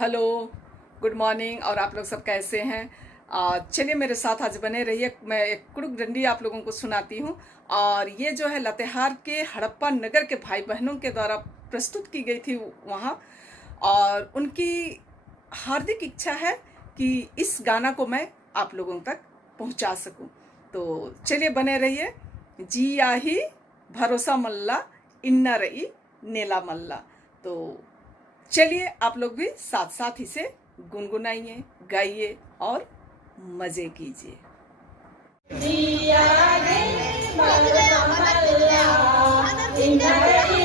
Hello, good morning. और आप लोग सब कैसे हैं? चलिए मेरे साथ आज बने रहिए। मैं एक कुड़ुक डंडी आप लोगों को सुनाती हूँ। और ये जो है लातेहार के हड़प्पा नगर के भाई बहनों के द्वारा प्रस्तुत की गई थी वहाँ। और उनकी हार्दिक इच्छा है कि इस गाना को मैं आप लोगों तक पहुँचा सकूँ। तो चलिए बने रहिए। जी आही भरोसा मल्ला इन्ना रही नेला मल्ला। तो चलिए आप लोग भी साथ साथ इसे गुनगुनाइए, गाइए और मजे कीजिए। जिया गे भरोसा मल्ला इन्ना रही